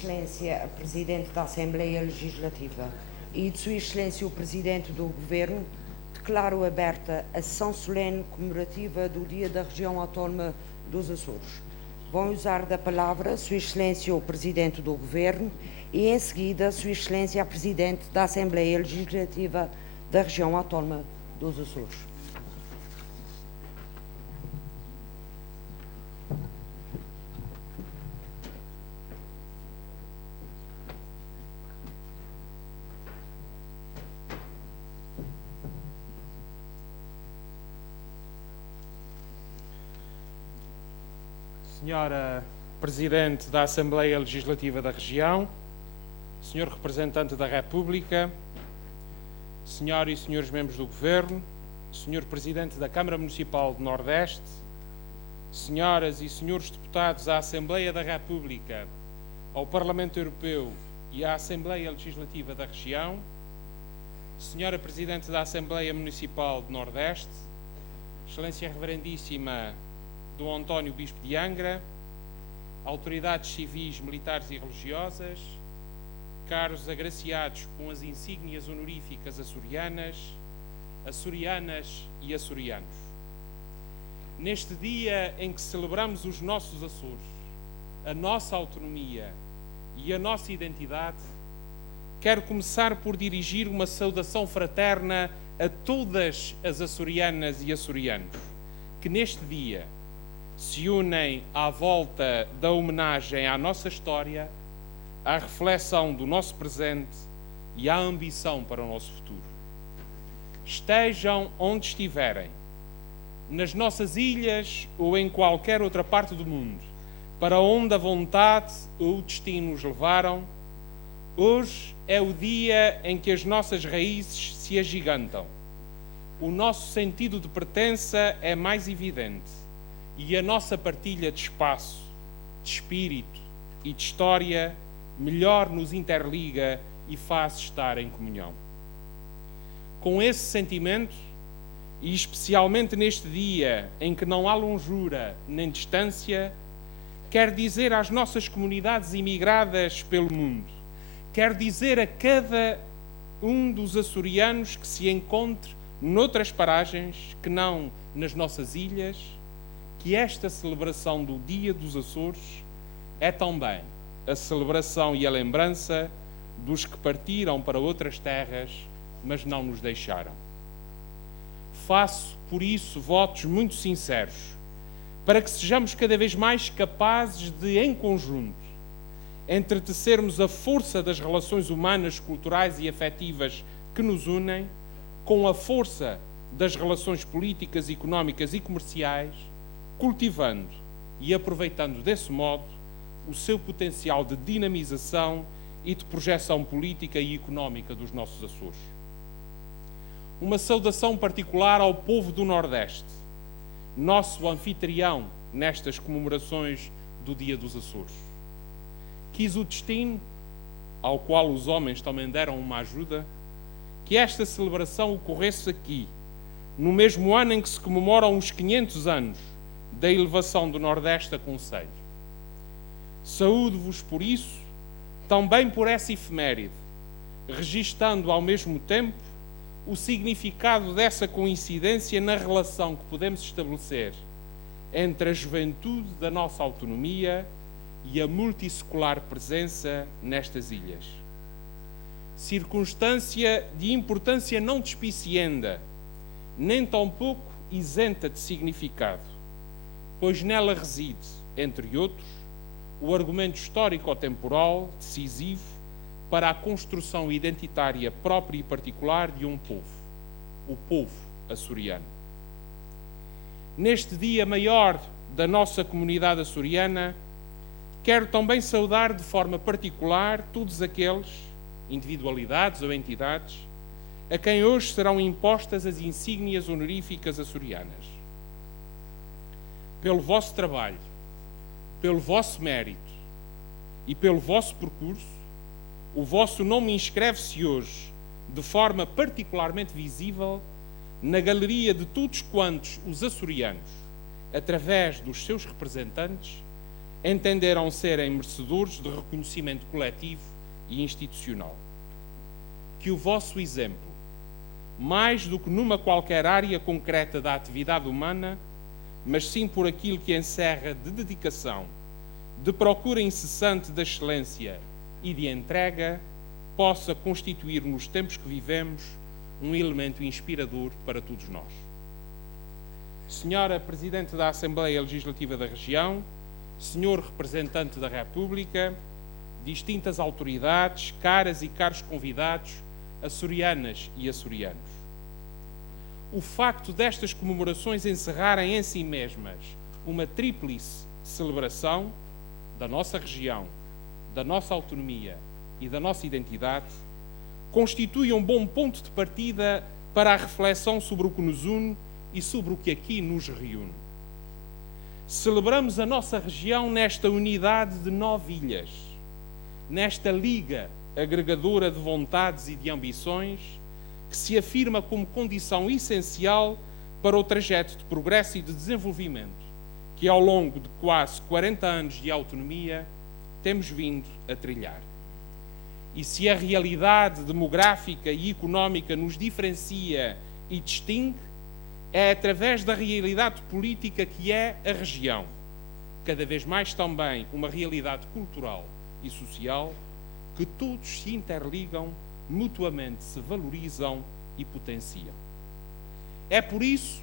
Excelência, Presidente da Assembleia Legislativa e de Sua Excelência, o Presidente do Governo, declaro aberta a sessão solene comemorativa do Dia da Região Autónoma dos Açores. Vão usar da palavra Sua Excelência, o Presidente do Governo, e em seguida Sua Excelência, a Presidente da Assembleia Legislativa da Região Autónoma dos Açores. Senhora Presidente da Assembleia Legislativa da Região, Senhor Representante da República, Senhoras e Senhores Membros do Governo, Senhor Presidente da Câmara Municipal de Nordeste, Senhoras e Senhores Deputados à Assembleia da República, ao Parlamento Europeu e à Assembleia Legislativa da Região, Senhora Presidente da Assembleia Municipal de Nordeste, Excelência Reverendíssima Dom António Bispo de Angra, autoridades civis, militares e religiosas, caros agraciados com as insígnias honoríficas açorianas, açorianas e açorianos. Neste dia em que celebramos os nossos Açores, a nossa autonomia e a nossa identidade, quero começar por dirigir uma saudação fraterna a todas as açorianas e açorianos que neste dia se unem à volta da homenagem à nossa história, à reflexão do nosso presente e à ambição para o nosso futuro. Estejam onde estiverem, nas nossas ilhas ou em qualquer outra parte do mundo, para onde a vontade ou o destino os levaram, hoje é o dia em que as nossas raízes se agigantam. O nosso sentido de pertença é mais evidente e a nossa partilha de espaço, de espírito e de história melhor nos interliga e faz estar em comunhão. Com esse sentimento, e especialmente neste dia em que não há longura nem distância, quero dizer às nossas comunidades imigradas pelo mundo, quero dizer a cada um dos açorianos que se encontre noutras paragens que não nas nossas ilhas, que esta celebração do Dia dos Açores é também a celebração e a lembrança dos que partiram para outras terras, mas não nos deixaram. Faço, por isso, votos muito sinceros, para que sejamos cada vez mais capazes de, em conjunto, entretecermos a força das relações humanas, culturais e afetivas que nos unem, com a força das relações políticas, económicas e comerciais, cultivando e aproveitando desse modo o seu potencial de dinamização e de projeção política e económica dos nossos Açores. Uma saudação particular ao povo do Nordeste, nosso anfitrião nestas comemorações do Dia dos Açores. Quis o destino, ao qual os homens também deram uma ajuda, que esta celebração ocorresse aqui, no mesmo ano em que se comemoram os 500 anos da elevação do Nordeste a Conselho. Saúdo-vos por isso, também por essa efeméride, registando ao mesmo tempo o significado dessa coincidência na relação que podemos estabelecer entre a juventude da nossa autonomia e a multissecular presença nestas ilhas. Circunstância de importância não despicienda, nem tampouco isenta de significado, pois nela reside, entre outros, o argumento histórico-temporal decisivo para a construção identitária própria e particular de um povo, o povo açoriano. Neste dia maior da nossa comunidade açoriana, quero também saudar de forma particular todos aqueles, individualidades ou entidades, a quem hoje serão impostas as insígnias honoríficas açorianas. Pelo vosso trabalho, pelo vosso mérito e pelo vosso percurso, o vosso nome inscreve-se hoje, de forma particularmente visível, na galeria de todos quantos os açorianos, através dos seus representantes, entenderam serem merecedores de reconhecimento coletivo e institucional. Que o vosso exemplo, mais do que numa qualquer área concreta da atividade humana, mas sim por aquilo que encerra de dedicação, de procura incessante da excelência e de entrega, possa constituir nos tempos que vivemos um elemento inspirador para todos nós. Senhora Presidente da Assembleia Legislativa da Região, Senhor Representante da República, distintas autoridades, caras e caros convidados, açorianas e açorianos. O facto destas comemorações encerrarem em si mesmas uma tríplice celebração da nossa região, da nossa autonomia e da nossa identidade, constitui um bom ponto de partida para a reflexão sobre o que nos une e sobre o que aqui nos reúne. Celebramos a nossa região nesta unidade de 9 ilhas, nesta liga agregadora de vontades e de ambições, que se afirma como condição essencial para o trajeto de progresso e de desenvolvimento que, ao longo de quase 40 anos de autonomia, temos vindo a trilhar. E se a realidade demográfica e económica nos diferencia e distingue, é através da realidade política que é a região, cada vez mais também uma realidade cultural e social, que todos se interligam, mutuamente se valorizam e potenciam. É por isso,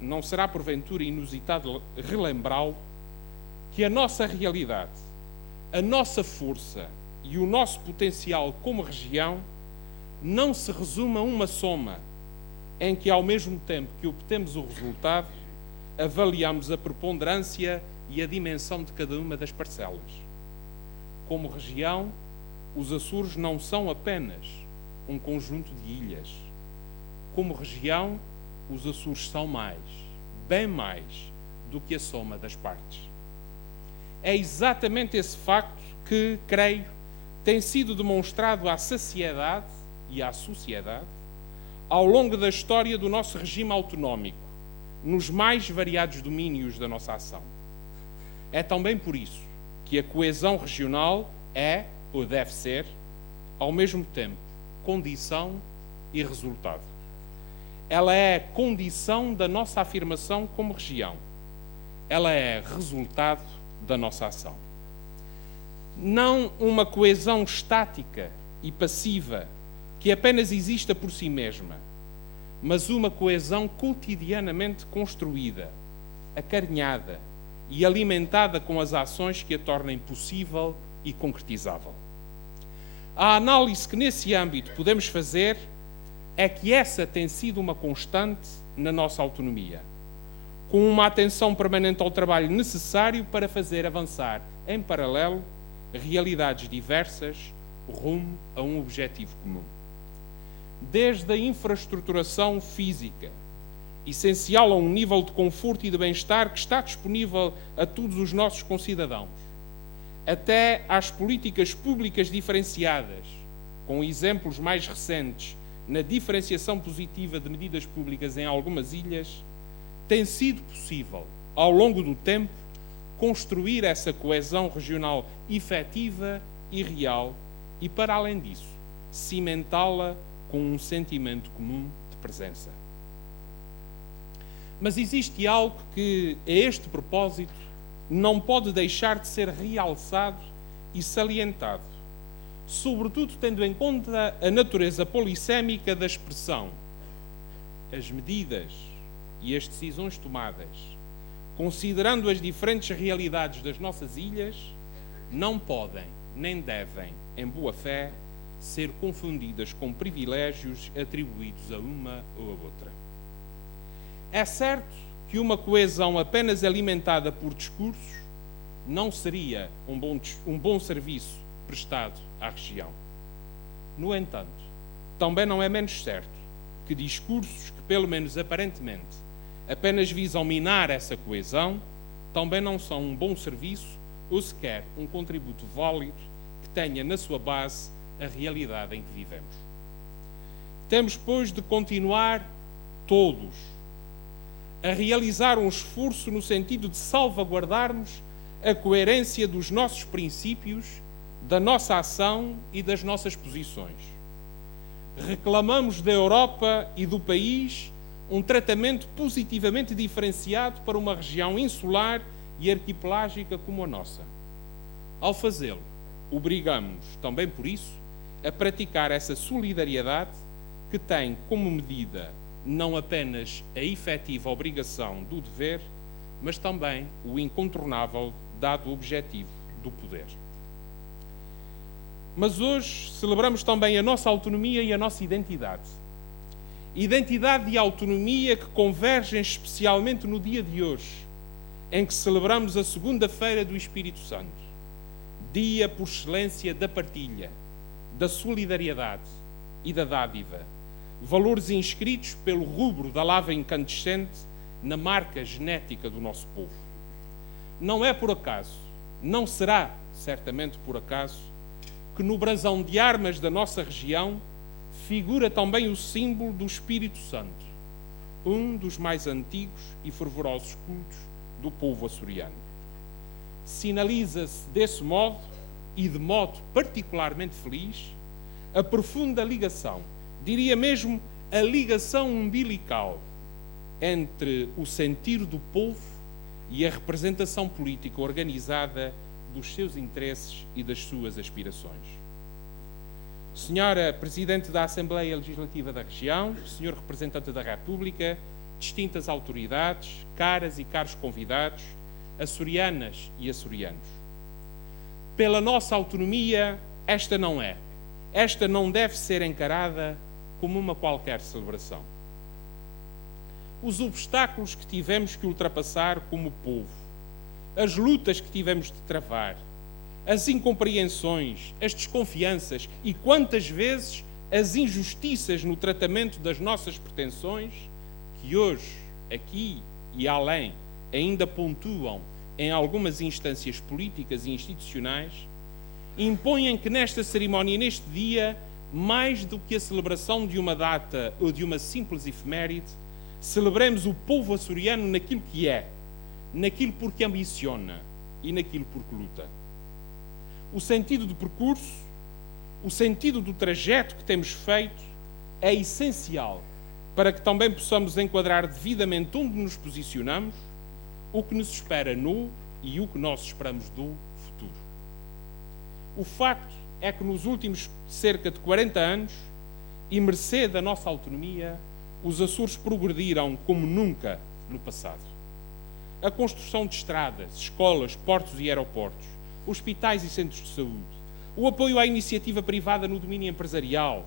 não será porventura inusitado relembrá-lo, que a nossa realidade, a nossa força e o nosso potencial como região não se resume a uma soma em que, ao mesmo tempo que obtemos o resultado, avaliamos a preponderância e a dimensão de cada uma das parcelas. Como região, os Açores não são apenas um conjunto de ilhas. Como região, os Açores são mais, bem mais, do que a soma das partes. É exatamente esse facto que, creio, tem sido demonstrado à sociedade e à sociedade ao longo da história do nosso regime autonómico, nos mais variados domínios da nossa ação. É também por isso que a coesão regional é, ou deve ser, ao mesmo tempo, condição e resultado. Ela é condição da nossa afirmação como região. Ela é resultado da nossa ação. Não uma coesão estática e passiva que apenas exista por si mesma, mas uma coesão cotidianamente construída, acarinhada e alimentada com as ações que a tornem possível e concretizável. A análise que nesse âmbito podemos fazer é que essa tem sido uma constante na nossa autonomia, com uma atenção permanente ao trabalho necessário para fazer avançar, em paralelo, realidades diversas rumo a um objetivo comum. Desde a infraestruturação física, essencial a um nível de conforto e de bem-estar que está disponível a todos os nossos concidadãos, até às políticas públicas diferenciadas, com exemplos mais recentes na diferenciação positiva de medidas públicas em algumas ilhas, tem sido possível, ao longo do tempo, construir essa coesão regional efetiva e real e, para além disso, cimentá-la com um sentimento comum de presença. Mas existe algo que, a este propósito, não pode deixar de ser realçado e salientado, sobretudo tendo em conta a natureza polissémica da expressão. As medidas e as decisões tomadas, considerando as diferentes realidades das nossas ilhas, não podem, nem devem, em boa fé, ser confundidas com privilégios atribuídos a uma ou a outra. É certo que uma coesão apenas alimentada por discursos não seria um bom serviço prestado à região. No entanto, também não é menos certo que discursos que, pelo menos aparentemente, apenas visam minar essa coesão, também não são um bom serviço ou sequer um contributo válido que tenha na sua base a realidade em que vivemos. Temos, pois, de continuar todos a realizar um esforço no sentido de salvaguardarmos a coerência dos nossos princípios, da nossa ação e das nossas posições. Reclamamos da Europa e do país um tratamento positivamente diferenciado para uma região insular e arquipelágica como a nossa. Ao fazê-lo, obrigamos-nos, também por isso, a praticar essa solidariedade que tem como medida não apenas a efetiva obrigação do dever, mas também o incontornável dado objetivo do poder. Mas hoje celebramos também a nossa autonomia e a nossa identidade. Identidade e autonomia que convergem especialmente no dia de hoje, em que celebramos a segunda-feira do Espírito Santo, dia por excelência da partilha, da solidariedade e da dádiva, valores inscritos pelo rubro da lava incandescente na marca genética do nosso povo. Não é por acaso, não será certamente por acaso, que no brasão de armas da nossa região figura também o símbolo do Espírito Santo, um dos mais antigos e fervorosos cultos do povo açoriano. Sinaliza-se desse modo, e de modo particularmente feliz, a profunda ligação, diria mesmo a ligação umbilical, entre o sentir do povo e a representação política organizada dos seus interesses e das suas aspirações. Senhora Presidente da Assembleia Legislativa da Região, Senhor Representante da República, distintas autoridades, caras e caros convidados, açorianas e açorianos. Pela nossa autonomia, esta não deve ser encarada como uma qualquer celebração. Os obstáculos que tivemos que ultrapassar como povo, as lutas que tivemos de travar, as incompreensões, as desconfianças e, quantas vezes, as injustiças no tratamento das nossas pretensões, que hoje, aqui e além, ainda pontuam em algumas instâncias políticas e institucionais, impõem que nesta cerimónia e neste dia, mais do que a celebração de uma data ou de uma simples efeméride, celebremos o povo açoriano naquilo que é, naquilo por que ambiciona e naquilo por que luta. O sentido do percurso, o sentido do trajeto que temos feito é essencial para que também possamos enquadrar devidamente onde nos posicionamos, o que nos espera no e o que nós esperamos do futuro. O facto é que nos últimos cerca de 40 anos, e mercê da nossa autonomia, os Açores progrediram como nunca no passado. A construção de estradas, escolas, portos e aeroportos, hospitais e centros de saúde, o apoio à iniciativa privada no domínio empresarial,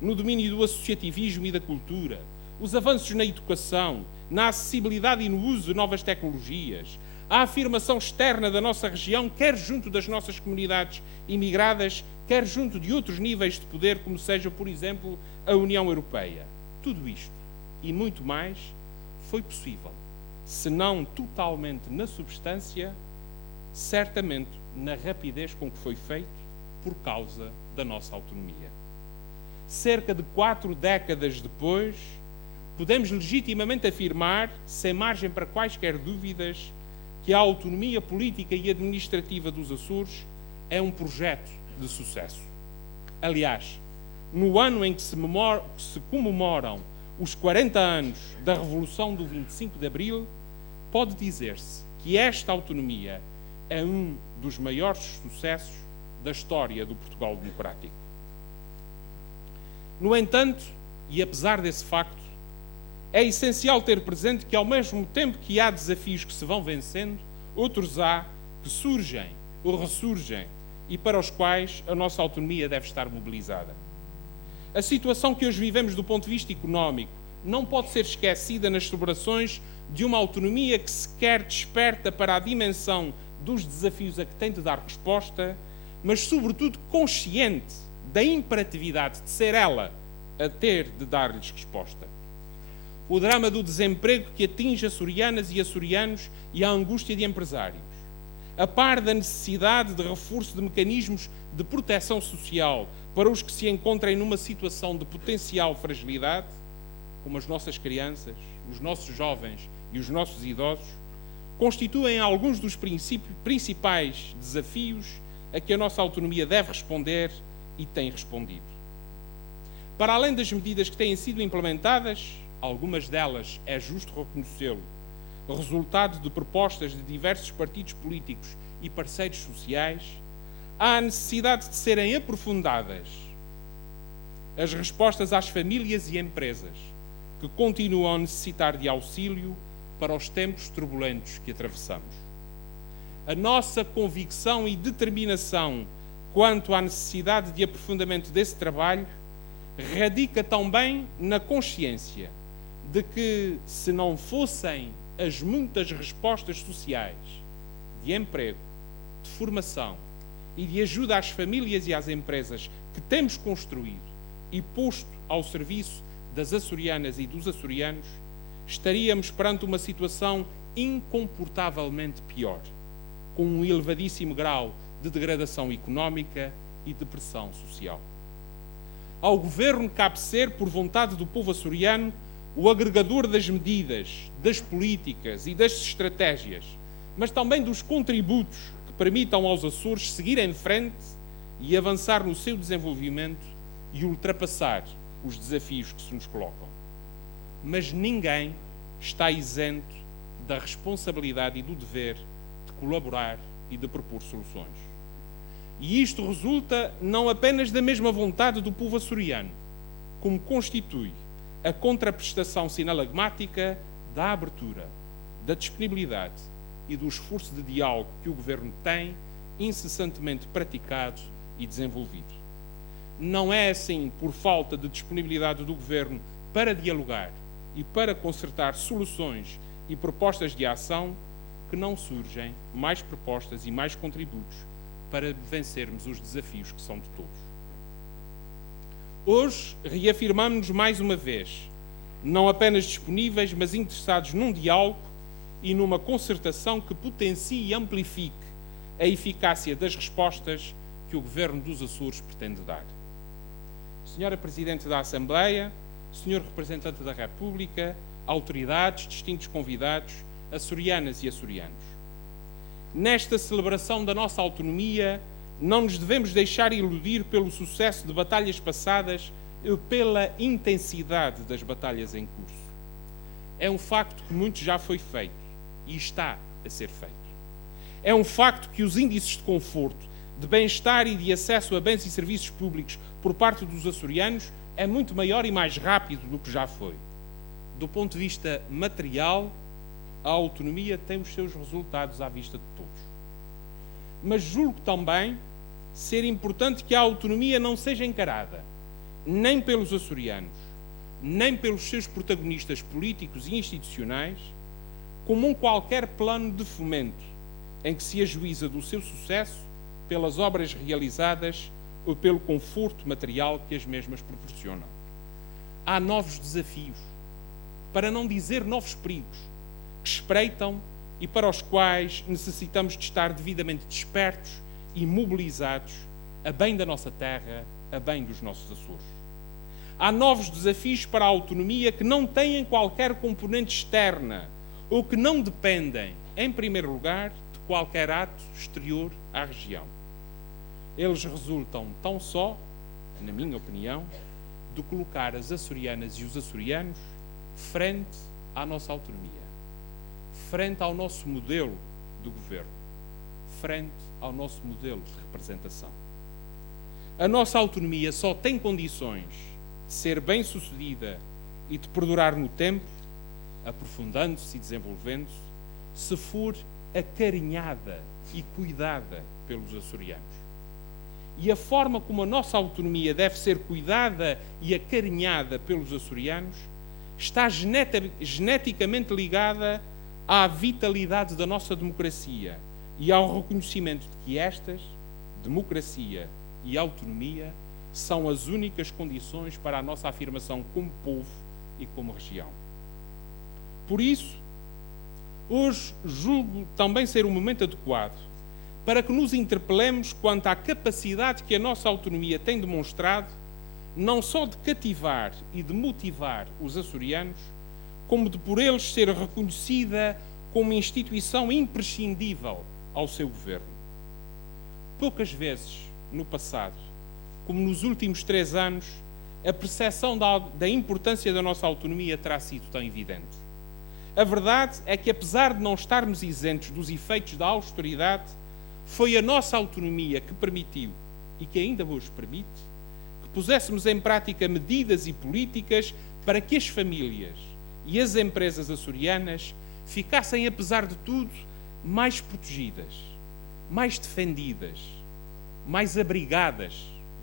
no domínio do associativismo e da cultura, os avanços na educação, na acessibilidade e no uso de novas tecnologias, a afirmação externa da nossa região, quer junto das nossas comunidades imigradas, quer junto de outros níveis de poder, como seja, por exemplo, a União Europeia. Tudo isto e muito mais foi possível, se não totalmente na substância, certamente na rapidez com que foi feito, por causa da nossa autonomia. Cerca de 4 décadas depois, podemos legitimamente afirmar, sem margem para quaisquer dúvidas, que a autonomia política e administrativa dos Açores é um projeto de sucesso. Aliás, no ano em que se comemoram os 40 anos da Revolução do 25 de Abril, pode dizer-se que esta autonomia é um dos maiores sucessos da história do Portugal democrático. No entanto, e apesar desse facto, é essencial ter presente que, ao mesmo tempo que há desafios que se vão vencendo, outros há que surgem ou ressurgem e para os quais a nossa autonomia deve estar mobilizada. A situação que hoje vivemos do ponto de vista económico não pode ser esquecida nas celebrações de uma autonomia que sequer desperta para a dimensão dos desafios a que tem de dar resposta, mas, sobretudo, consciente da imperatividade de ser ela a ter de dar-lhes resposta. O drama do desemprego que atinge açorianas e açorianos e a angústia de empresários, a par da necessidade de reforço de mecanismos de proteção social para os que se encontrem numa situação de potencial fragilidade, como as nossas crianças, os nossos jovens e os nossos idosos, constituem alguns dos principais desafios a que a nossa autonomia deve responder e tem respondido. Para além das medidas que têm sido implementadas, algumas delas, é justo reconhecê-lo, resultado de propostas de diversos partidos políticos e parceiros sociais, há a necessidade de serem aprofundadas as respostas às famílias e empresas que continuam a necessitar de auxílio para os tempos turbulentos que atravessamos. A nossa convicção e determinação quanto à necessidade de aprofundamento desse trabalho radica também na consciência de que, se não fossem as muitas respostas sociais, de emprego, de formação e de ajuda às famílias e às empresas que temos construído e posto ao serviço das açorianas e dos açorianos, estaríamos perante uma situação incomportavelmente pior, com um elevadíssimo grau de degradação económica e de pressão social. Ao Governo cabe ser, por vontade do povo açoriano, o agregador das medidas, das políticas e das estratégias, mas também dos contributos que permitam aos Açores seguir em frente e avançar no seu desenvolvimento e ultrapassar os desafios que se nos colocam. Mas ninguém está isento da responsabilidade e do dever de colaborar e de propor soluções. E isto resulta não apenas da mesma vontade do povo açoriano, como constitui a contraprestação sinalagmática da abertura, da disponibilidade e do esforço de diálogo que o Governo tem incessantemente praticado e desenvolvido. Não é assim por falta de disponibilidade do Governo para dialogar e para concertar soluções e propostas de ação que não surgem mais propostas e mais contributos para vencermos os desafios que são de todos. Hoje reafirmamos-nos mais uma vez, não apenas disponíveis, mas interessados num diálogo e numa concertação que potencie e amplifique a eficácia das respostas que o Governo dos Açores pretende dar. Senhora Presidente da Assembleia, Senhor Representante da República, autoridades, distintos convidados, açorianas e açorianos. Nesta celebração da nossa autonomia, não nos devemos deixar iludir pelo sucesso de batalhas passadas e pela intensidade das batalhas em curso. É um facto que muito já foi feito e está a ser feito. É um facto que os índices de conforto, de bem-estar e de acesso a bens e serviços públicos por parte dos açorianos é muito maior e mais rápido do que já foi. Do ponto de vista material, a autonomia tem os seus resultados à vista de todos. Mas julgo também ser importante que a autonomia não seja encarada, nem pelos açorianos, nem pelos seus protagonistas políticos e institucionais, como um qualquer plano de fomento, em que se ajuíza do seu sucesso pelas obras realizadas ou pelo conforto material que as mesmas proporcionam. Há novos desafios, para não dizer novos perigos, que espreitam e para os quais necessitamos de estar devidamente despertos e mobilizados a bem da nossa terra, a bem dos nossos Açores. Há novos desafios para a autonomia que não têm qualquer componente externa ou que não dependem, em primeiro lugar, de qualquer ato exterior à região. Eles resultam tão só, na minha opinião, de colocar as açorianas e os açorianos frente à nossa autonomia, frente ao nosso modelo de governo, frente ao nosso modelo de representação. A nossa autonomia só tem condições de ser bem-sucedida e de perdurar no tempo, aprofundando-se e desenvolvendo-se, se for acarinhada e cuidada pelos açorianos. E a forma como a nossa autonomia deve ser cuidada e acarinhada pelos açorianos está geneticamente ligada à vitalidade da nossa democracia e ao reconhecimento de que estas, democracia e autonomia, são as únicas condições para a nossa afirmação como povo e como região. Por isso, hoje julgo também ser um momento adequado para que nos interpelemos quanto à capacidade que a nossa autonomia tem demonstrado, não só de cativar e de motivar os açorianos, como de por eles ser reconhecida como instituição imprescindível ao seu governo. Poucas vezes no passado, como nos últimos 3 anos, a percepção da importância da nossa autonomia terá sido tão evidente. A verdade é que, apesar de não estarmos isentos dos efeitos da austeridade, foi a nossa autonomia que permitiu, e que ainda hoje permite, que puséssemos em prática medidas e políticas para que as famílias e as empresas açorianas ficassem, apesar de tudo, mais protegidas, mais defendidas, mais abrigadas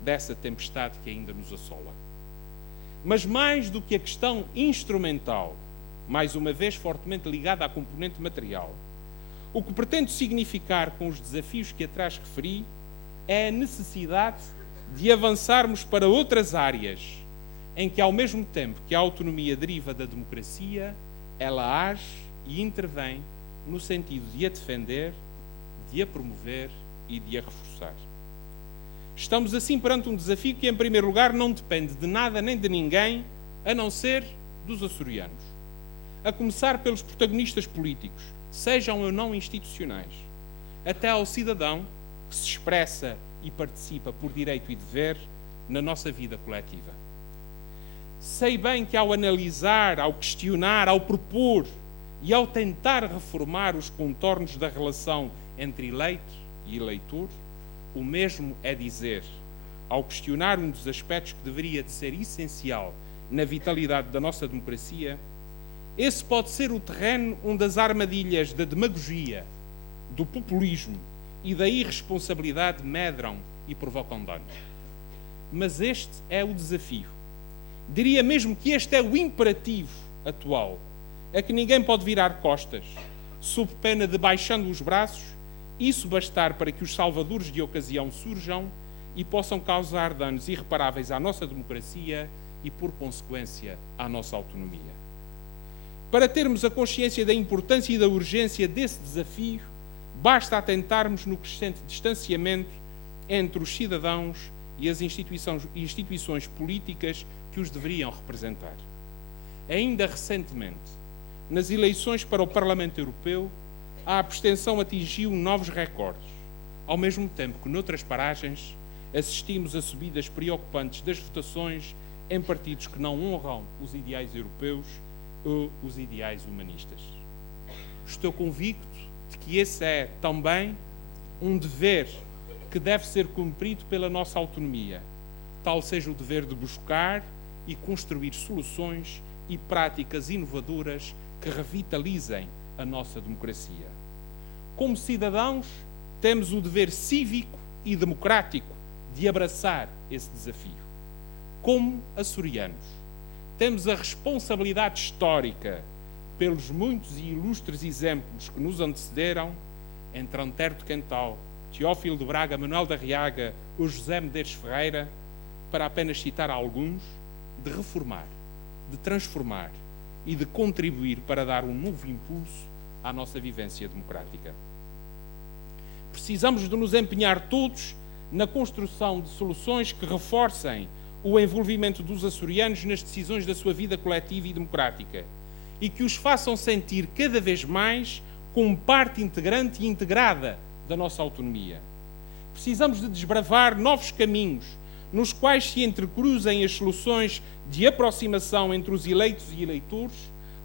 dessa tempestade que ainda nos assola. Mas mais do que a questão instrumental, mais uma vez fortemente ligada à componente material, o que pretendo significar com os desafios que atrás referi é a necessidade de avançarmos para outras áreas em que, ao mesmo tempo que a autonomia deriva da democracia, ela age e intervém no sentido de a defender, de a promover e de a reforçar. Estamos assim perante um desafio que, em primeiro lugar, não depende de nada nem de ninguém, a não ser dos açorianos. A começar pelos protagonistas políticos, sejam ou não institucionais, até ao cidadão que se expressa e participa por direito e dever na nossa vida coletiva. Sei bem que ao analisar, ao questionar, ao propor e ao tentar reformar os contornos da relação entre eleito e eleitor, o mesmo é dizer, ao questionar um dos aspectos que deveria de ser essencial na vitalidade da nossa democracia, esse pode ser o terreno onde as armadilhas da demagogia, do populismo e da irresponsabilidade medram e provocam danos. Mas este é o desafio. Diria mesmo que este é o imperativo atual, a que ninguém pode virar costas, sob pena de, baixando os braços, isso bastar para que os salvadores de ocasião surjam e possam causar danos irreparáveis à nossa democracia e, por consequência, à nossa autonomia. Para termos a consciência da importância e da urgência desse desafio, basta atentarmos no crescente distanciamento entre os cidadãos e as instituições políticas que os deveriam representar. Ainda recentemente, nas eleições para o Parlamento Europeu, a abstenção atingiu novos recordes, ao mesmo tempo que, noutras paragens, assistimos a subidas preocupantes das votações em partidos que não honram os ideais europeus ou os ideais humanistas. Estou convicto de que esse é também um dever que deve ser cumprido pela nossa autonomia, tal seja o dever de buscar e construir soluções e práticas inovadoras que revitalizem a nossa democracia. Como cidadãos, temos o dever cívico e democrático de abraçar esse desafio. Como açorianos, temos a responsabilidade histórica, pelos muitos e ilustres exemplos que nos antecederam, entre Antero de Quental, Teófilo de Braga, Manuel da Riaga ou José Medeiros Ferreira, para apenas citar alguns, de reformar, de transformar e de contribuir para dar um novo impulso à nossa vivência democrática. Precisamos de nos empenhar todos na construção de soluções que reforcem o envolvimento dos açorianos nas decisões da sua vida coletiva e democrática e que os façam sentir cada vez mais como parte integrante e integrada da nossa autonomia. Precisamos de desbravar novos caminhos nos quais se entrecruzem as soluções de aproximação entre os eleitos e eleitores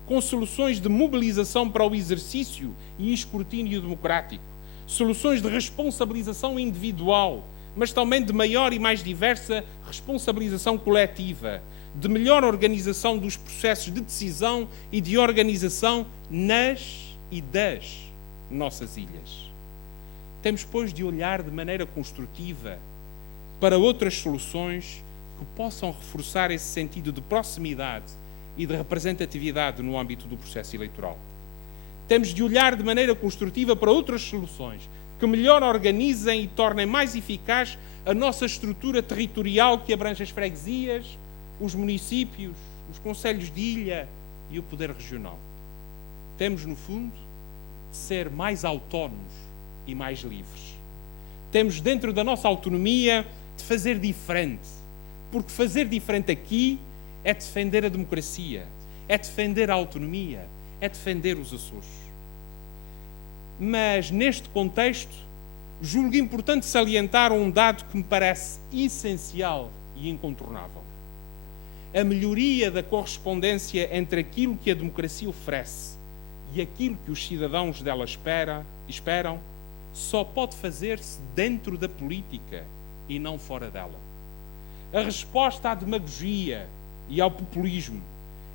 com soluções de mobilização para o exercício e escrutínio democrático, soluções de responsabilização individual, mas também de maior e mais diversa responsabilização coletiva, de melhor organização dos processos de decisão e de organização nas e das nossas ilhas. Temos, pois, de olhar de maneira construtiva para outras soluções que possam reforçar esse sentido de proximidade e de representatividade no âmbito do processo eleitoral. Temos de olhar de maneira construtiva para outras soluções que melhor organizem e tornem mais eficaz a nossa estrutura territorial que abrange as freguesias, os municípios, os concelhos de ilha e o poder regional. Temos, no fundo, de ser mais autónomos e mais livres. Temos, dentro da nossa autonomia, de fazer diferente, porque fazer diferente aqui é defender a democracia, é defender a autonomia, é defender os Açores. Mas, neste contexto, julgo importante salientar um dado que me parece essencial e incontornável. A melhoria da correspondência entre aquilo que a democracia oferece e aquilo que os cidadãos dela esperam só pode fazer-se dentro da política e não fora dela. A resposta à demagogia e ao populismo,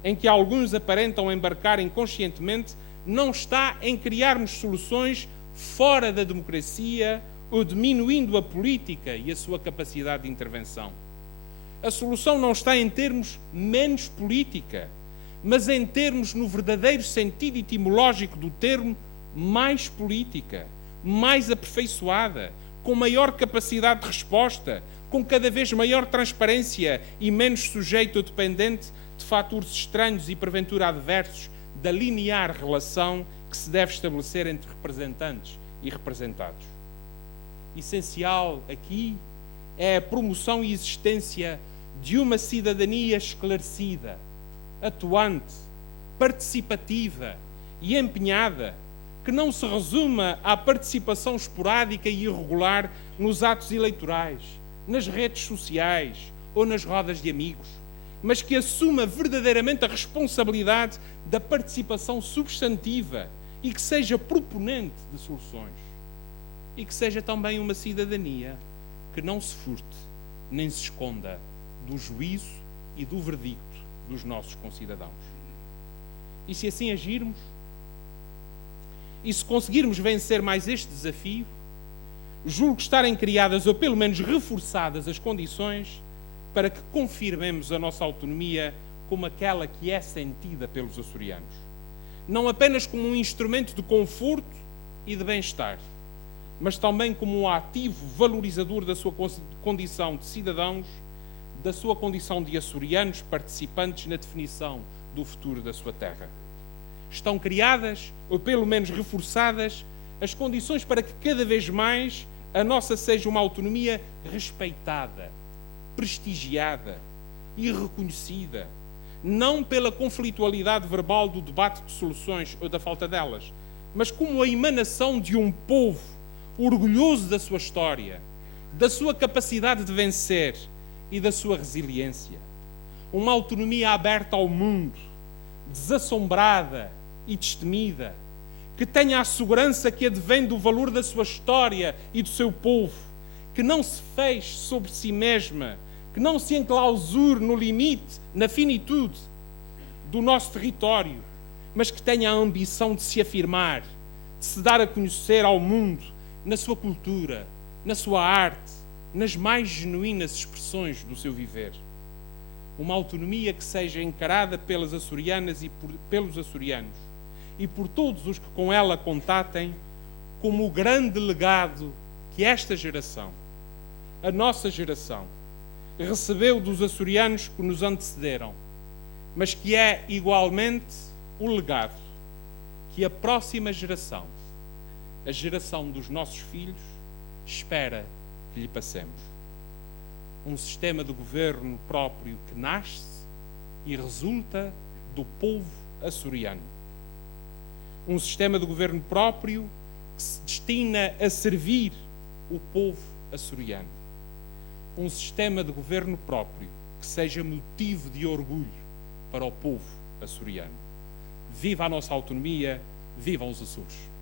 em que alguns aparentam embarcar inconscientemente, não está em criarmos soluções fora da democracia ou diminuindo a política e a sua capacidade de intervenção. A solução não está em termos menos política, mas em termos, no verdadeiro sentido etimológico do termo, mais política, mais aperfeiçoada, com maior capacidade de resposta, com cada vez maior transparência e menos sujeito ou dependente de fatores estranhos e porventura adversos da linear relação que se deve estabelecer entre representantes e representados. Essencial aqui é a promoção e existência de uma cidadania esclarecida, atuante, participativa e empenhada, que não se resuma à participação esporádica e irregular nos atos eleitorais, nas redes sociais ou nas rodas de amigos, mas que assuma verdadeiramente a responsabilidade da participação substantiva e que seja proponente de soluções. E que seja também uma cidadania que não se furte nem se esconda do juízo e do verdicto dos nossos concidadãos. E se assim agirmos, e se conseguirmos vencer mais este desafio, julgo estarem criadas, ou pelo menos reforçadas, as condições para que confirmemos a nossa autonomia como aquela que é sentida pelos açorianos. Não apenas como um instrumento de conforto e de bem-estar, mas também como um ativo valorizador da sua condição de cidadãos, da sua condição de açorianos participantes na definição do futuro da sua terra. Estão criadas, ou pelo menos reforçadas, as condições para que cada vez mais a nossa seja uma autonomia respeitada, prestigiada e reconhecida, não pela conflitualidade verbal do debate de soluções ou da falta delas, mas como a emanação de um povo orgulhoso da sua história, da sua capacidade de vencer e da sua resiliência. Uma autonomia aberta ao mundo, desassombrada e destemida, que tenha a segurança que advém do valor da sua história e do seu povo, que não se feche sobre si mesma, que não se enclausure no limite, na finitude do nosso território, mas que tenha a ambição de se afirmar, de se dar a conhecer ao mundo na sua cultura, na sua arte, nas mais genuínas expressões do seu viver. Uma autonomia que seja encarada pelas açorianas e pelos açorianos e por todos os que com ela contatem como o grande legado que esta geração, a nossa geração, recebeu dos açorianos que nos antecederam, mas que é igualmente o legado que a próxima geração, a geração dos nossos filhos, espera que lhe passemos. Um sistema de governo próprio que nasce e resulta do povo açoriano. Um sistema de governo próprio que se destina a servir o povo açoriano. Um sistema de governo próprio que seja motivo de orgulho para o povo açoriano. Viva a nossa autonomia, vivam os Açores!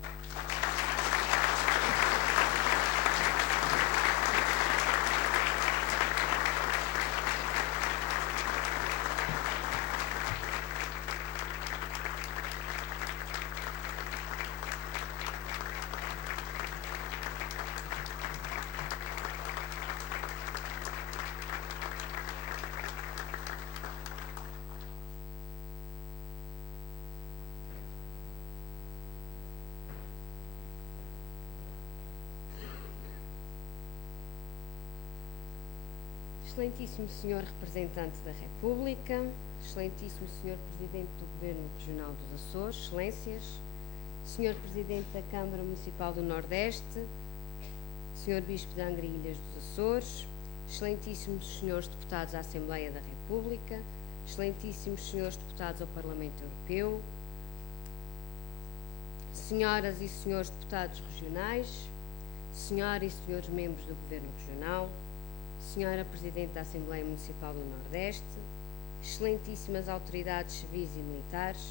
Excelentíssimo Senhor Representante da República, Excelentíssimo Senhor Presidente do Governo Regional dos Açores, Excelências, Senhor Presidente da Câmara Municipal do Nordeste, Senhor Bispo de Angra e Ilhas dos Açores, Excelentíssimos Senhores Deputados à Assembleia da República, Excelentíssimos Senhores Deputados ao Parlamento Europeu, senhoras e senhores deputados regionais, senhoras e senhores membros do Governo Regional, senhora Presidente da Assembleia Municipal do Nordeste, excelentíssimas autoridades civis e militares,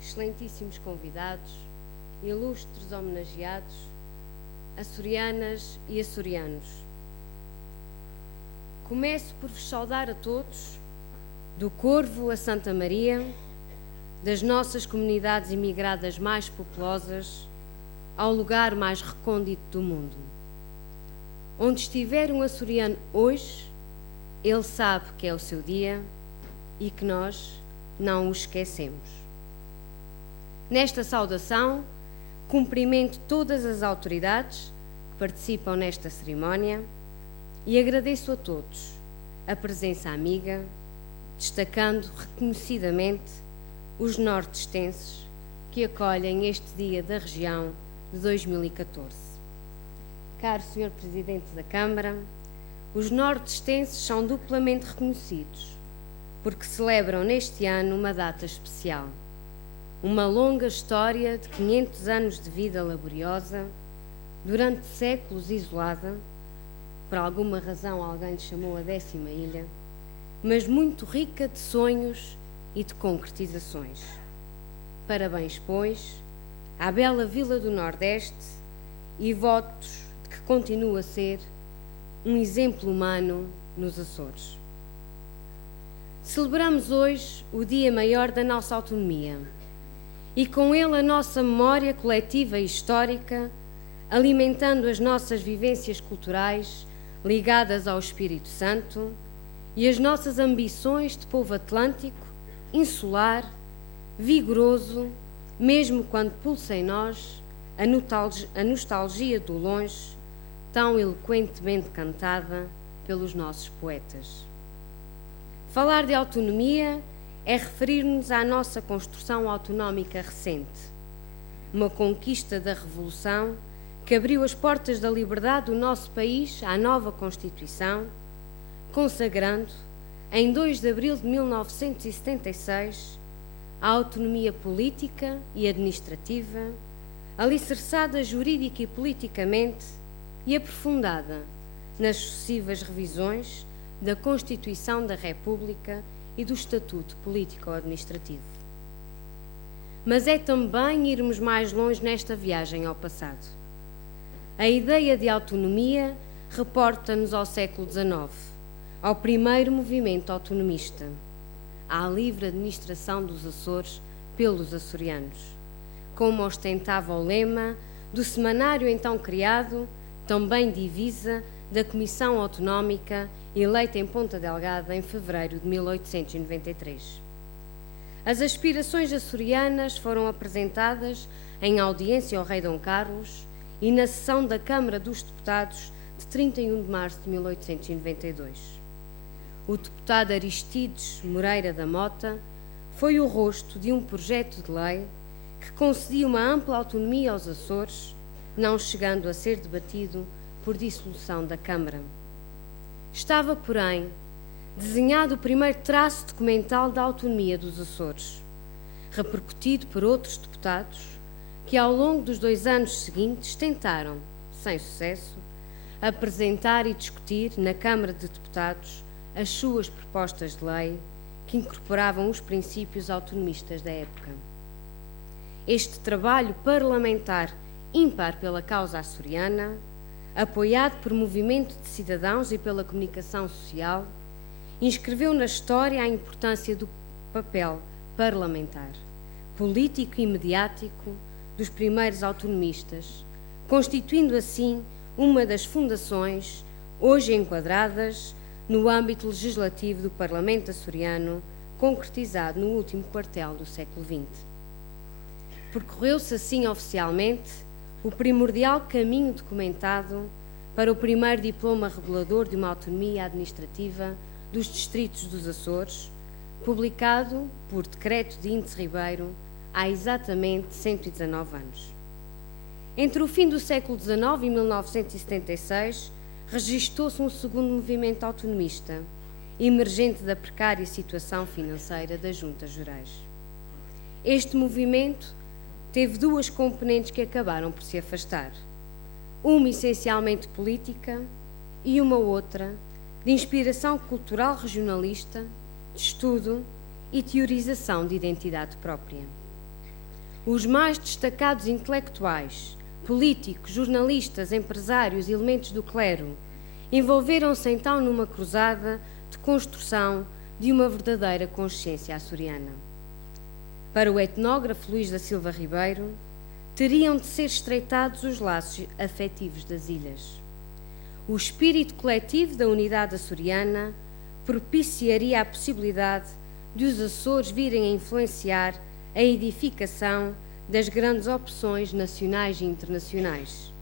excelentíssimos convidados, ilustres homenageados, açorianas e açorianos. Começo por vos saudar a todos, do Corvo a Santa Maria, das nossas comunidades imigradas mais populosas, ao lugar mais recôndito do mundo. Onde estiver um açoriano hoje, ele sabe que é o seu dia e que nós não o esquecemos. Nesta saudação, cumprimento todas as autoridades que participam nesta cerimónia e agradeço a todos a presença amiga, destacando reconhecidamente os nortestenses que acolhem este Dia da Região de 2014. Caro Sr. Presidente da Câmara, os nortestenses são duplamente reconhecidos porque celebram neste ano uma data especial. Uma longa história de 500 anos de vida laboriosa, durante séculos isolada, por alguma razão alguém lhe chamou a 10ª ilha, mas muito rica de sonhos e de concretizações. Parabéns, pois, à bela Vila do Nordeste e votos de que continua a ser um exemplo humano nos Açores. Celebramos hoje o dia maior da nossa autonomia e com ele a nossa memória coletiva e histórica, alimentando as nossas vivências culturais ligadas ao Espírito Santo e as nossas ambições de povo atlântico, insular, vigoroso, mesmo quando pulsa em nós a nostalgia do longe, tão eloquentemente cantada pelos nossos poetas. Falar de autonomia é referir-nos à nossa construção autonómica recente, uma conquista da Revolução que abriu as portas da liberdade do nosso país à nova Constituição, consagrando, em 2 de abril de 1976, a autonomia política e administrativa, alicerçada jurídica e politicamente e aprofundada nas sucessivas revisões da Constituição da República e do Estatuto Político-Administrativo. Mas é também irmos mais longe nesta viagem ao passado. A ideia de autonomia reporta-nos ao século XIX, ao primeiro movimento autonomista, à livre administração dos Açores pelos açorianos, como ostentava o lema do semanário então criado, também divisa, da Comissão Autonómica eleita em Ponta Delgada em fevereiro de 1893. As aspirações açorianas foram apresentadas em audiência ao rei Dom Carlos e na sessão da Câmara dos Deputados de 31 de março de 1892. O deputado Aristides Moreira da Mota foi o rosto de um projeto de lei que concedia uma ampla autonomia aos Açores, não chegando a ser debatido por dissolução da Câmara. Estava, porém, desenhado o primeiro traço documental da autonomia dos Açores, repercutido por outros deputados que, ao longo dos 2 anos seguintes, tentaram, sem sucesso, apresentar e discutir na Câmara de Deputados as suas propostas de lei que incorporavam os princípios autonomistas da época. Este trabalho parlamentar ímpar pela causa açoriana, apoiado por movimento de cidadãos e pela comunicação social, inscreveu na história a importância do papel parlamentar, político e mediático dos primeiros autonomistas, constituindo assim uma das fundações hoje enquadradas no âmbito legislativo do Parlamento açoriano, concretizado no último quartel do século XX. Percorreu-se assim oficialmente o primordial caminho documentado para o primeiro diploma regulador de uma autonomia administrativa dos distritos dos Açores, publicado por decreto de Índice Ribeiro há exatamente 119 anos. Entre o fim do século XIX e 1976, registou-se um segundo movimento autonomista, emergente da precária situação financeira das juntas gerais. Este movimento teve duas componentes que acabaram por se afastar. Uma essencialmente política e uma outra de inspiração cultural regionalista, de estudo e teorização de identidade própria. Os mais destacados intelectuais, políticos, jornalistas, empresários e elementos do clero envolveram-se então numa cruzada de construção de uma verdadeira consciência açoriana. Para o etnógrafo Luís da Silva Ribeiro, teriam de ser estreitados os laços afetivos das ilhas. O espírito coletivo da unidade açoriana propiciaria a possibilidade de os Açores virem a influenciar a edificação das grandes opções nacionais e internacionais,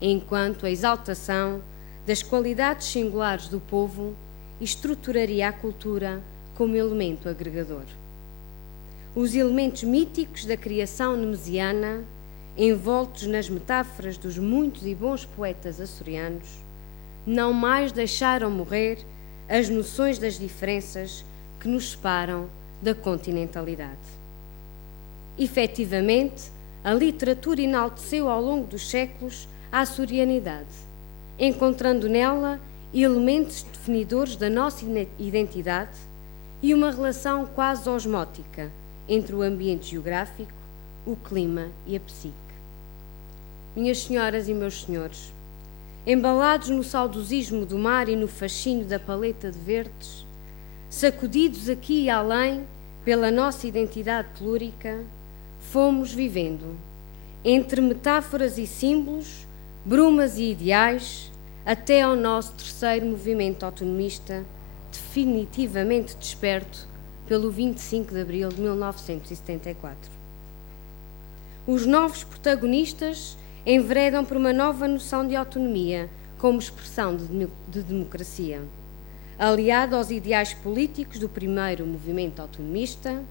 enquanto a exaltação das qualidades singulares do povo estruturaria a cultura como elemento agregador. Os elementos míticos da criação nemesiana, envoltos nas metáforas dos muitos e bons poetas açorianos, não mais deixaram morrer as noções das diferenças que nos separam da continentalidade. Efetivamente, a literatura enalteceu ao longo dos séculos a açorianidade, encontrando nela elementos definidores da nossa identidade e uma relação quase osmótica entre o ambiente geográfico, o clima e a psique. Minhas senhoras e meus senhores, embalados no saudosismo do mar e no fascínio da paleta de verdes, sacudidos aqui e além pela nossa identidade telúrica, fomos vivendo, entre metáforas e símbolos, brumas e ideais, até ao nosso terceiro movimento autonomista, definitivamente desperto pelo 25 de abril de 1974. Os novos protagonistas enveredam por uma nova noção de autonomia como expressão de democracia, aliado aos ideais políticos do primeiro movimento autonomista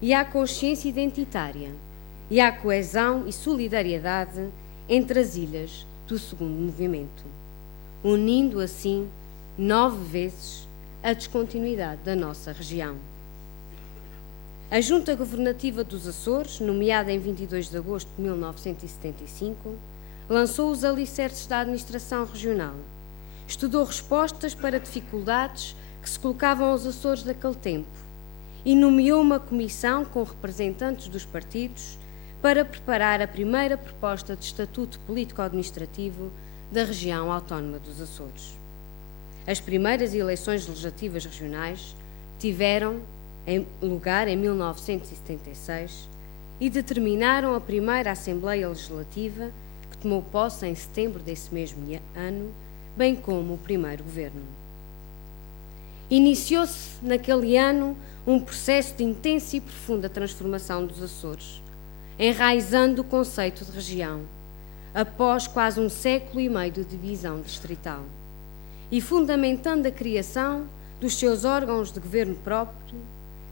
e à consciência identitária e à coesão e solidariedade entre as ilhas do segundo movimento, unindo assim 9 vezes a descontinuidade da nossa região. A Junta Governativa dos Açores, nomeada em 22 de agosto de 1975, lançou os alicerces da administração regional, estudou respostas para dificuldades que se colocavam aos Açores daquele tempo e nomeou uma comissão com representantes dos partidos para preparar a primeira proposta de estatuto político-administrativo da região autónoma dos Açores. As primeiras eleições legislativas regionais tiveram lugar em 1976 e determinaram a primeira Assembleia Legislativa, que tomou posse em setembro desse mesmo ano, bem como o primeiro governo. Iniciou-se naquele ano um processo de intensa e profunda transformação dos Açores, enraizando o conceito de região, após quase um século e meio de divisão distrital, e fundamentando a criação dos seus órgãos de governo próprio,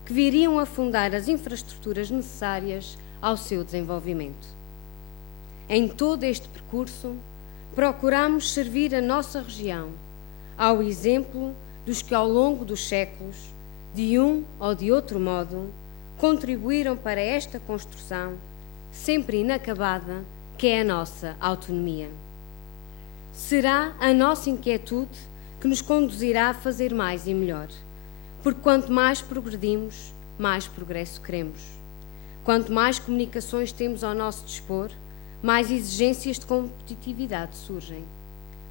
que viriam a fundar as infraestruturas necessárias ao seu desenvolvimento. Em todo este percurso, procuramos servir a nossa região, ao exemplo dos que ao longo dos séculos, de um ou de outro modo, contribuíram para esta construção, sempre inacabada, que é a nossa autonomia. Será a nossa inquietude que nos conduzirá a fazer mais e melhor, porque quanto mais progredimos, mais progresso queremos. Quanto mais comunicações temos ao nosso dispor, mais exigências de competitividade surgem.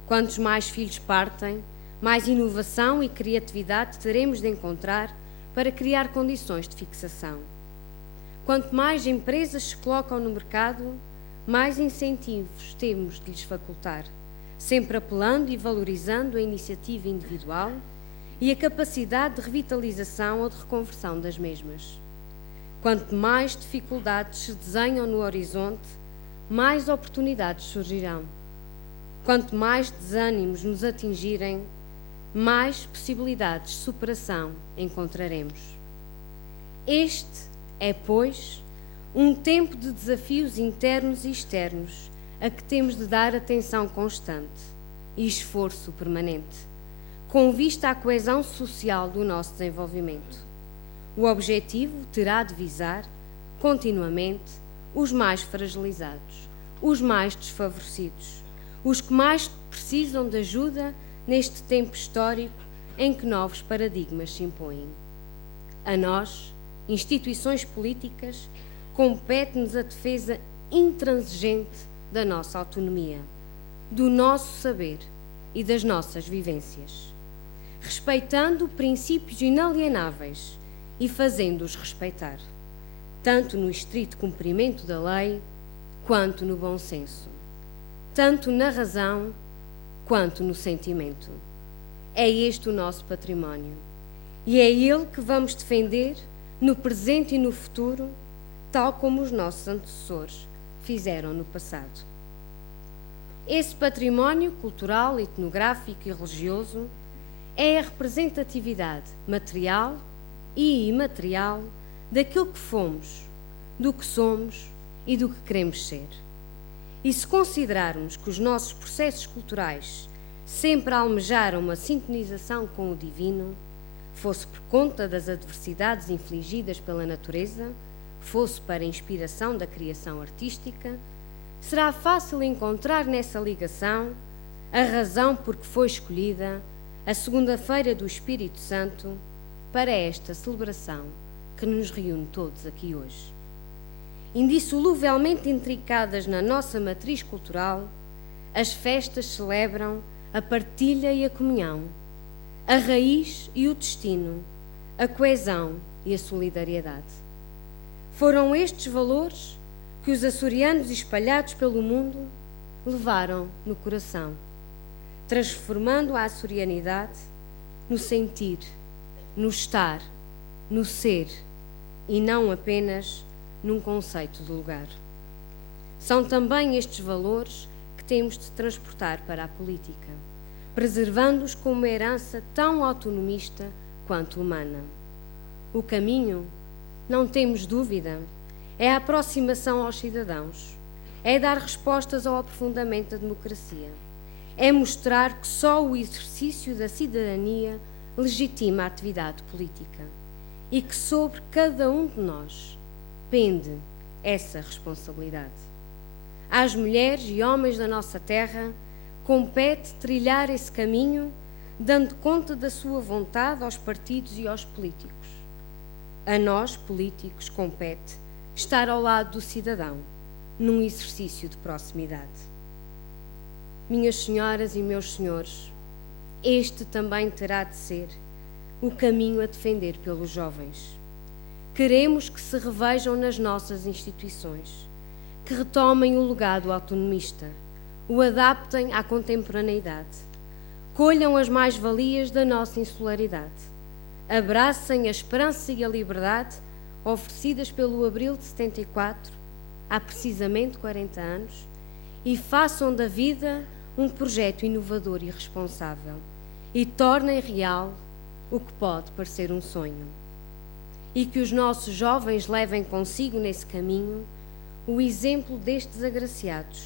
Quantos mais filhos partem, mais inovação e criatividade teremos de encontrar para criar condições de fixação. Quanto mais empresas se colocam no mercado, mais incentivos temos de lhes facultar, sempre apelando e valorizando a iniciativa individual e a capacidade de revitalização ou de reconversão das mesmas. Quanto mais dificuldades se desenham no horizonte, mais oportunidades surgirão. Quanto mais desânimos nos atingirem, mais possibilidades de superação encontraremos. Este é, pois, um tempo de desafios internos e externos a que temos de dar atenção constante e esforço permanente, com vista à coesão social do nosso desenvolvimento. O objetivo terá de visar, continuamente, os mais fragilizados, os mais desfavorecidos, os que mais precisam de ajuda neste tempo histórico em que novos paradigmas se impõem. A nós, instituições políticas, compete-nos a defesa intransigente da nossa autonomia, do nosso saber e das nossas vivências, respeitando princípios inalienáveis e fazendo-os respeitar, tanto no estrito cumprimento da lei, quanto no bom senso, tanto na razão, quanto no sentimento. É este o nosso património, e é ele que vamos defender no presente e no futuro, tal como os nossos antecessores fizeram no passado. Esse património cultural, etnográfico e religioso é a representatividade material e imaterial daquilo que fomos, do que somos e do que queremos ser. E se considerarmos que os nossos processos culturais sempre almejaram uma sintonização com o divino, fosse por conta das adversidades infligidas pela natureza, fosse para a inspiração da criação artística, será fácil encontrar nessa ligação a razão por que foi escolhida a segunda-feira do Espírito Santo para esta celebração que nos reúne todos aqui hoje. Indissoluvelmente intricadas na nossa matriz cultural, as festas celebram a partilha e a comunhão, a raiz e o destino, a coesão e a solidariedade. Foram estes valores que os açorianos espalhados pelo mundo levaram no coração, transformando a açorianidade no sentir, no estar, no ser, e não apenas num conceito de lugar. São também estes valores que temos de transportar para a política, preservando-os como uma herança tão autonomista quanto humana. O caminho, não temos dúvida, é a aproximação aos cidadãos, é dar respostas ao aprofundamento da democracia, é mostrar que só o exercício da cidadania legitima a atividade política e que sobre cada um de nós pende essa responsabilidade. Às mulheres e homens da nossa terra compete trilhar esse caminho, dando conta da sua vontade aos partidos e aos políticos. A nós, políticos, compete estar ao lado do cidadão, num exercício de proximidade. Minhas senhoras e meus senhores, este também terá de ser o caminho a defender pelos jovens. Queremos que se revejam nas nossas instituições, que retomem o legado autonomista, o adaptem à contemporaneidade, colham as mais-valias da nossa insularidade, abracem a esperança e a liberdade oferecidas pelo Abril de 74, há precisamente 40 anos, e façam da vida um projeto inovador e responsável, e tornem real o que pode parecer um sonho. E que os nossos jovens levem consigo nesse caminho o exemplo destes agraciados,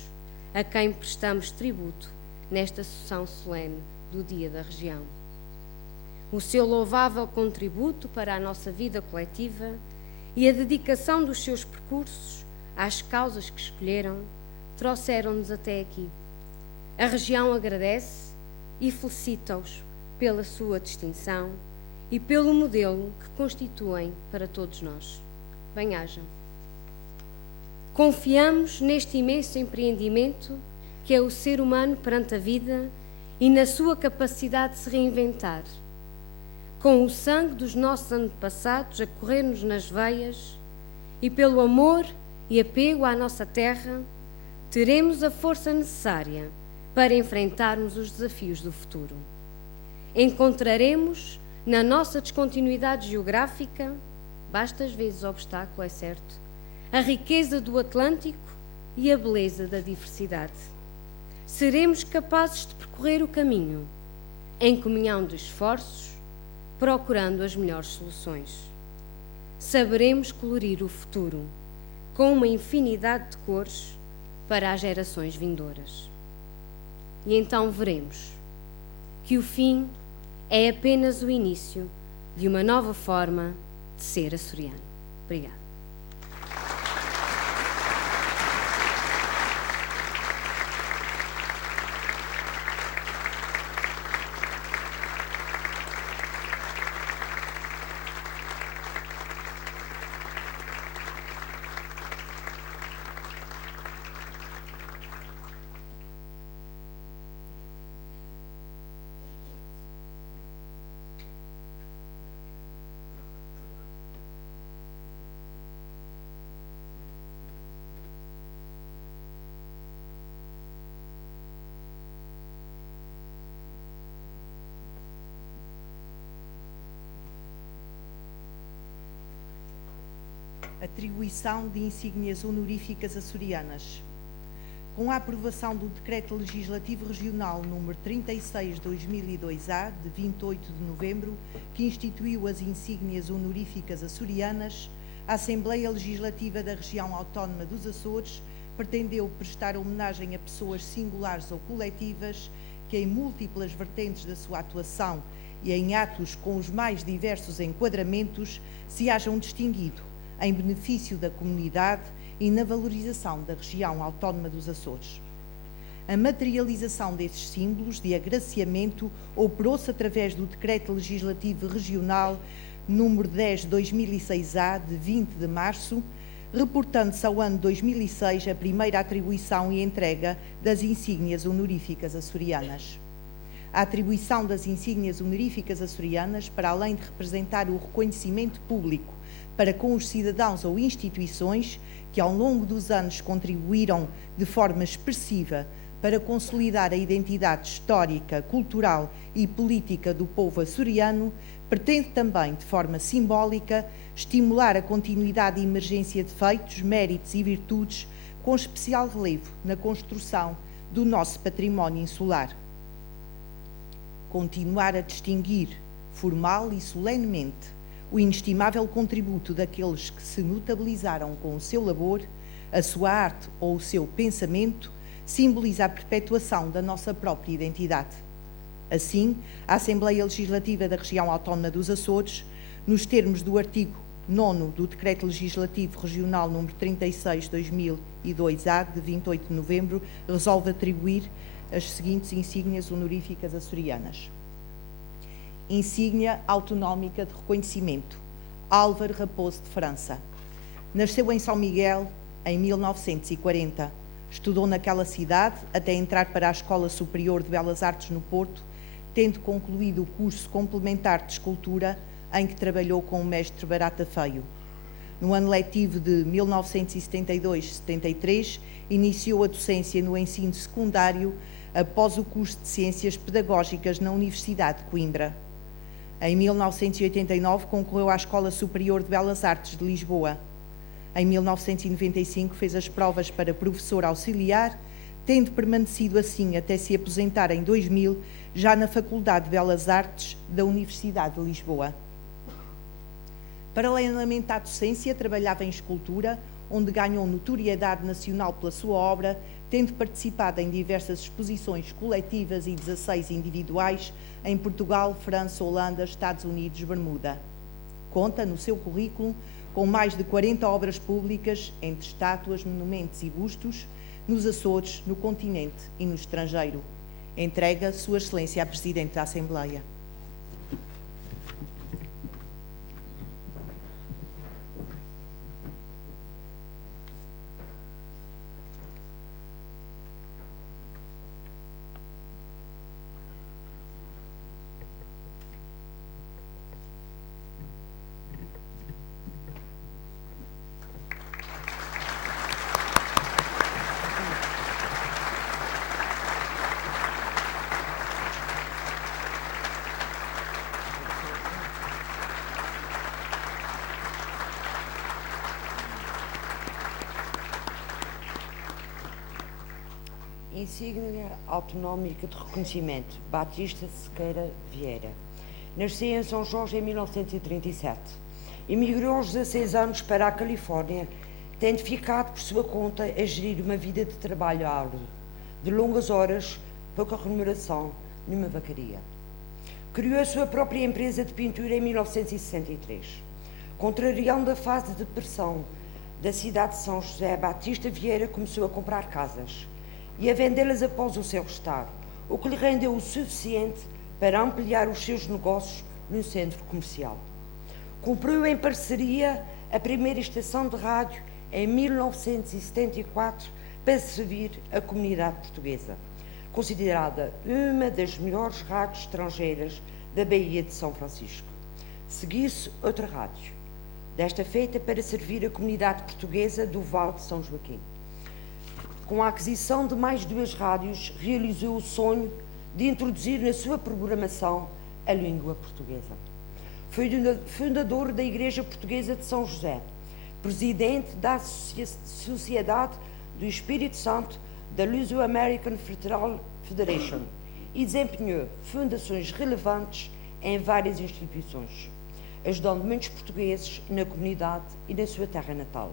a quem prestamos tributo nesta sessão solene do Dia da Região. O seu louvável contributo para a nossa vida coletiva e a dedicação dos seus percursos às causas que escolheram trouxeram-nos até aqui. A região agradece e felicita-os pela sua distinção e pelo modelo que constituem para todos nós. Bem-ajam. Confiamos neste imenso empreendimento que é o ser humano perante a vida e na sua capacidade de se reinventar. Com o sangue dos nossos antepassados a correr-nos nas veias e pelo amor e apego à nossa terra, teremos a força necessária para enfrentarmos os desafios do futuro. Encontraremos na nossa descontinuidade geográfica, basta às vezes obstáculo, é certo, a riqueza do Atlântico e a beleza da diversidade. Seremos capazes de percorrer o caminho, em comunhão de esforços, procurando as melhores soluções. Saberemos colorir o futuro com uma infinidade de cores para as gerações vindouras. E então veremos que o fim é apenas o início de uma nova forma de ser açoriano. Obrigada. Atribuição de insígnias honoríficas açorianas. Com a aprovação do Decreto Legislativo Regional nº 36/2002-A, de 28 de novembro, que instituiu as insígnias honoríficas açorianas, a Assembleia Legislativa da Região Autónoma dos Açores pretendeu prestar homenagem a pessoas singulares ou coletivas que, em múltiplas vertentes da sua atuação e em atos com os mais diversos enquadramentos, se hajam distinguido em benefício da comunidade e na valorização da região autónoma dos Açores. A materialização desses símbolos de agraciamento operou-se através do Decreto Legislativo Regional número 10/2006-A, de 20 de março, reportando-se ao ano 2006 a primeira atribuição e entrega das insígnias honoríficas açorianas. A atribuição das insígnias honoríficas açorianas, para além de representar o reconhecimento público para com os cidadãos ou instituições que ao longo dos anos contribuíram de forma expressiva para consolidar a identidade histórica, cultural e política do povo açoriano, pretende também, de forma simbólica, estimular a continuidade e emergência de feitos, méritos e virtudes, com especial relevo na construção do nosso património insular. Continuar a distinguir, formal e solenemente, o inestimável contributo daqueles que se notabilizaram com o seu labor, a sua arte ou o seu pensamento, simboliza a perpetuação da nossa própria identidade. Assim, a Assembleia Legislativa da Região Autónoma dos Açores, nos termos do artigo 9º do Decreto Legislativo Regional nº 36/2002-A, de 28 de novembro, resolve atribuir as seguintes insígnias honoríficas açorianas. Insígnia autonómica de reconhecimento. Álvaro Raposo de França. Nasceu em São Miguel em 1940. Estudou naquela cidade até entrar para a Escola Superior de Belas Artes no Porto, tendo concluído o curso complementar de escultura, em que trabalhou com o mestre Barata Feio. No ano letivo de 1972-73, iniciou a docência no ensino secundário após o curso de Ciências Pedagógicas na Universidade de Coimbra. Em 1989, concorreu à Escola Superior de Belas Artes de Lisboa. Em 1995, fez as provas para professor auxiliar, tendo permanecido assim até se aposentar em 2000, já na Faculdade de Belas Artes da Universidade de Lisboa. Paralelamente à docência, trabalhava em escultura, onde ganhou notoriedade nacional pela sua obra, tendo participado em diversas exposições coletivas e 16 individuais em Portugal, França, Holanda, Estados Unidos, Bermuda. Conta, no seu currículo, com mais de 40 obras públicas, entre estátuas, monumentos e bustos, nos Açores, no continente e no estrangeiro. Entrega Sua Excelência a Presidente da Assembleia. Insígnia autonómica de reconhecimento. Batista Sequeira Vieira. Nasceu em São Jorge em 1937. Emigrou aos 16 anos para a Califórnia, tendo ficado por sua conta a gerir uma vida de trabalho árduo, de longas horas, pouca remuneração, numa vacaria. Criou a sua própria empresa de pintura em 1963. Contrariando a fase de depressão da cidade de São José, Batista Vieira começou a comprar casas e a vendê-las após o seu restauro, o que lhe rendeu o suficiente para ampliar os seus negócios no centro comercial. Cumpriu em parceria a primeira estação de rádio em 1974 para servir a comunidade portuguesa, considerada uma das melhores rádios estrangeiras da Baía de São Francisco. Seguiu-se outra rádio, desta feita para servir a comunidade portuguesa do Vale de São Joaquim. Com a aquisição de mais 2 rádios, realizou o sonho de introduzir na sua programação a língua portuguesa. Foi fundador da Igreja Portuguesa de São José, presidente da Sociedade do Espírito Santo da Luso-American Federal Federation e desempenhou funções relevantes em várias instituições, ajudando muitos portugueses na comunidade e na sua terra natal.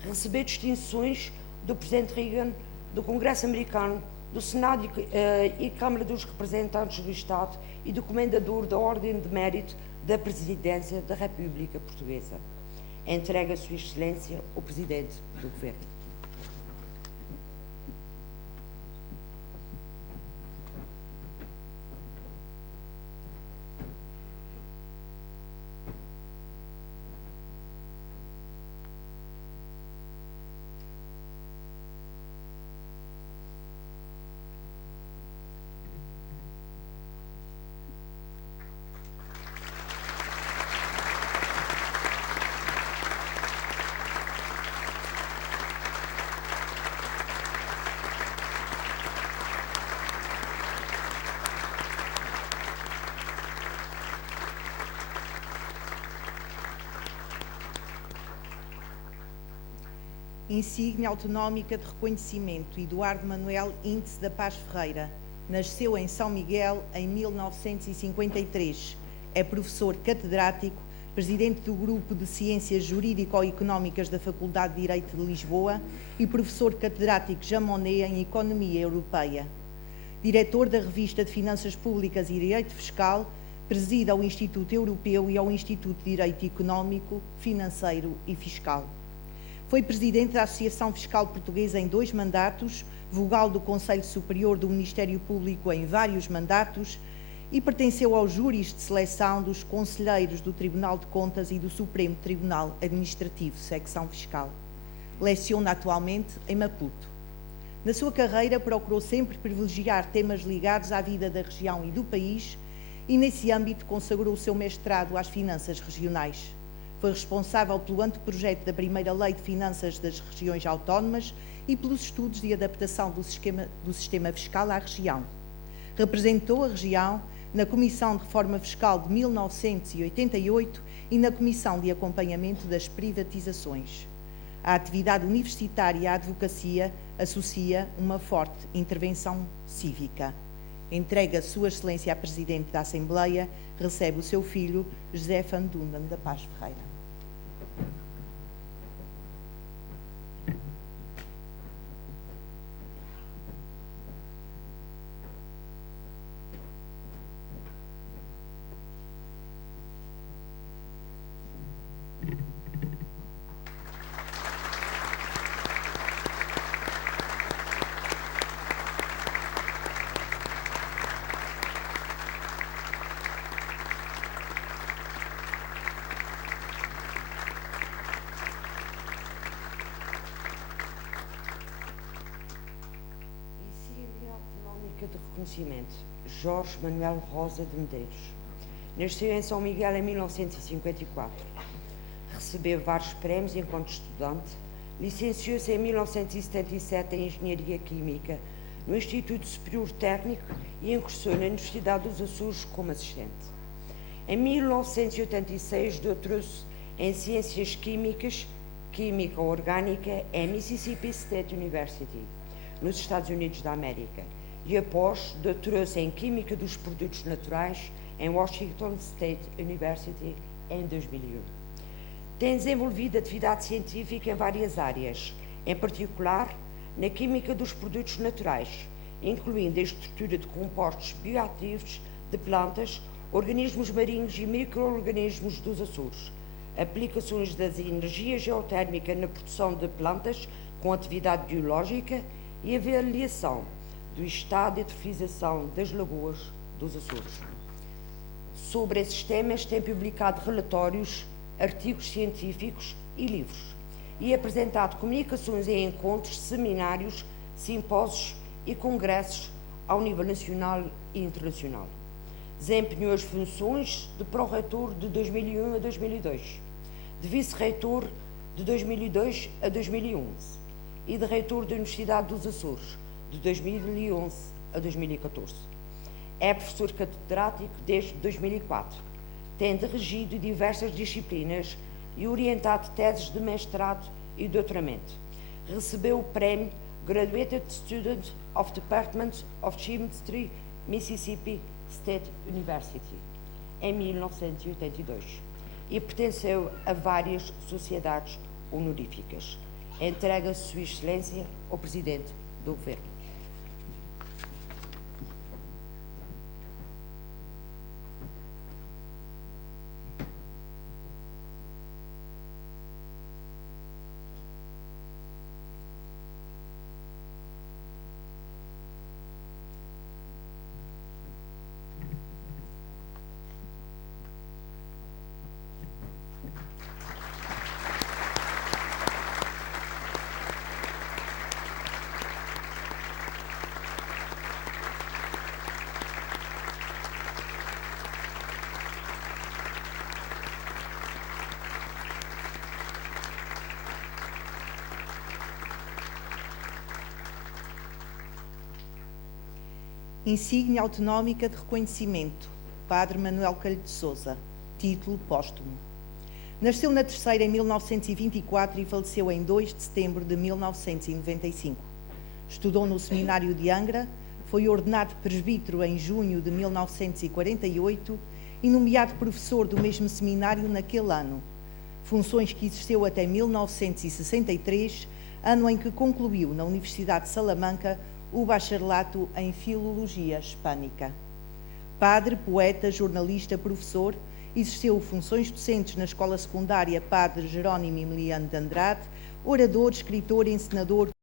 Recebeu distinções do Presidente Reagan, do Congresso Americano, do Senado e Câmara dos Representantes do Estado e do Comendador da Ordem de Mérito da Presidência da República Portuguesa. Entrega a Sua Excelência o Presidente do Governo. Insígnia autonómica de reconhecimento: Eduardo Manuel Índice da Paz Ferreira. Nasceu em São Miguel em 1953. É professor catedrático, presidente do Grupo de Ciências Jurídico-Económicas da Faculdade de Direito de Lisboa e professor catedrático Jean Monnet em Economia Europeia. Diretor da Revista de Finanças Públicas e Direito Fiscal, preside ao Instituto Europeu e ao Instituto de Direito Económico, Financeiro e Fiscal. Foi presidente da Associação Fiscal Portuguesa em 2 mandatos, vogal do Conselho Superior do Ministério Público em vários mandatos e pertenceu aos júris de seleção dos conselheiros do Tribunal de Contas e do Supremo Tribunal Administrativo, secção fiscal. Leciona atualmente em Maputo. Na sua carreira procurou sempre privilegiar temas ligados à vida da região e do país e nesse âmbito consagrou o seu mestrado às finanças regionais. Foi responsável pelo anteprojeto da primeira Lei de Finanças das Regiões Autónomas e pelos estudos de adaptação do sistema fiscal à região. Representou a região na Comissão de Reforma Fiscal de 1988 e na Comissão de Acompanhamento das Privatizações. A atividade universitária e a advocacia associa uma forte intervenção cívica. Entrega Sua Excelência a Presidente da Assembleia, recebe o seu filho, José Fandundan da Paz Ferreira. De reconhecimento: Jorge Manuel Rosa de Medeiros. Nasceu em São Miguel em 1954. Recebeu vários prémios enquanto estudante. Licenciou-se em 1977 em Engenharia Química no Instituto Superior Técnico e ingressou na Universidade dos Açores como assistente. Em 1986 doutorou-se em Ciências Químicas, Química Orgânica em Mississippi State University, nos Estados Unidos da América. E após, doutorou-se em Química dos Produtos Naturais em Washington State University em 2001. Tem desenvolvido atividade científica em várias áreas, em particular na Química dos Produtos Naturais, incluindo a estrutura de compostos bioativos de plantas, organismos marinhos e micro-organismos dos Açores, aplicações da energia geotérmica na produção de plantas com atividade biológica e avaliação do estado de eutrofização das lagoas dos Açores. Sobre esses temas tem publicado relatórios, artigos científicos e livros e apresentado comunicações em encontros, seminários, simpósios e congressos ao nível nacional e internacional. Desempenhou as funções de pró-reitor de 2001 a 2002, de vice-reitor de 2002 a 2011 e de reitor da Universidade dos Açores de 2011 a 2014. É professor catedrático desde 2004, tendo regido diversas disciplinas e orientado teses de mestrado e doutoramento. Recebeu o prémio Graduate Student of Department of Chemistry, Mississippi State University, em 1982, e pertenceu a várias sociedades honoríficas. Entrega Sua Excelência ao Presidente do Governo. Insígnia autonómica de reconhecimento, Padre Manuel Coelho de Sousa, título póstumo. Nasceu na Terceira em 1924 e faleceu em 2 de setembro de 1995. Estudou no Seminário de Angra, foi ordenado presbítero em junho de 1948 e nomeado professor do mesmo seminário naquele ano, funções que exerceu até 1963, ano em que concluiu na Universidade de Salamanca o bacharelato em Filologia Hispânica. Padre, poeta, jornalista, professor, exerceu funções docentes na Escola Secundária Padre Jerónimo Emiliano de Andrade, orador, escritor, encenador,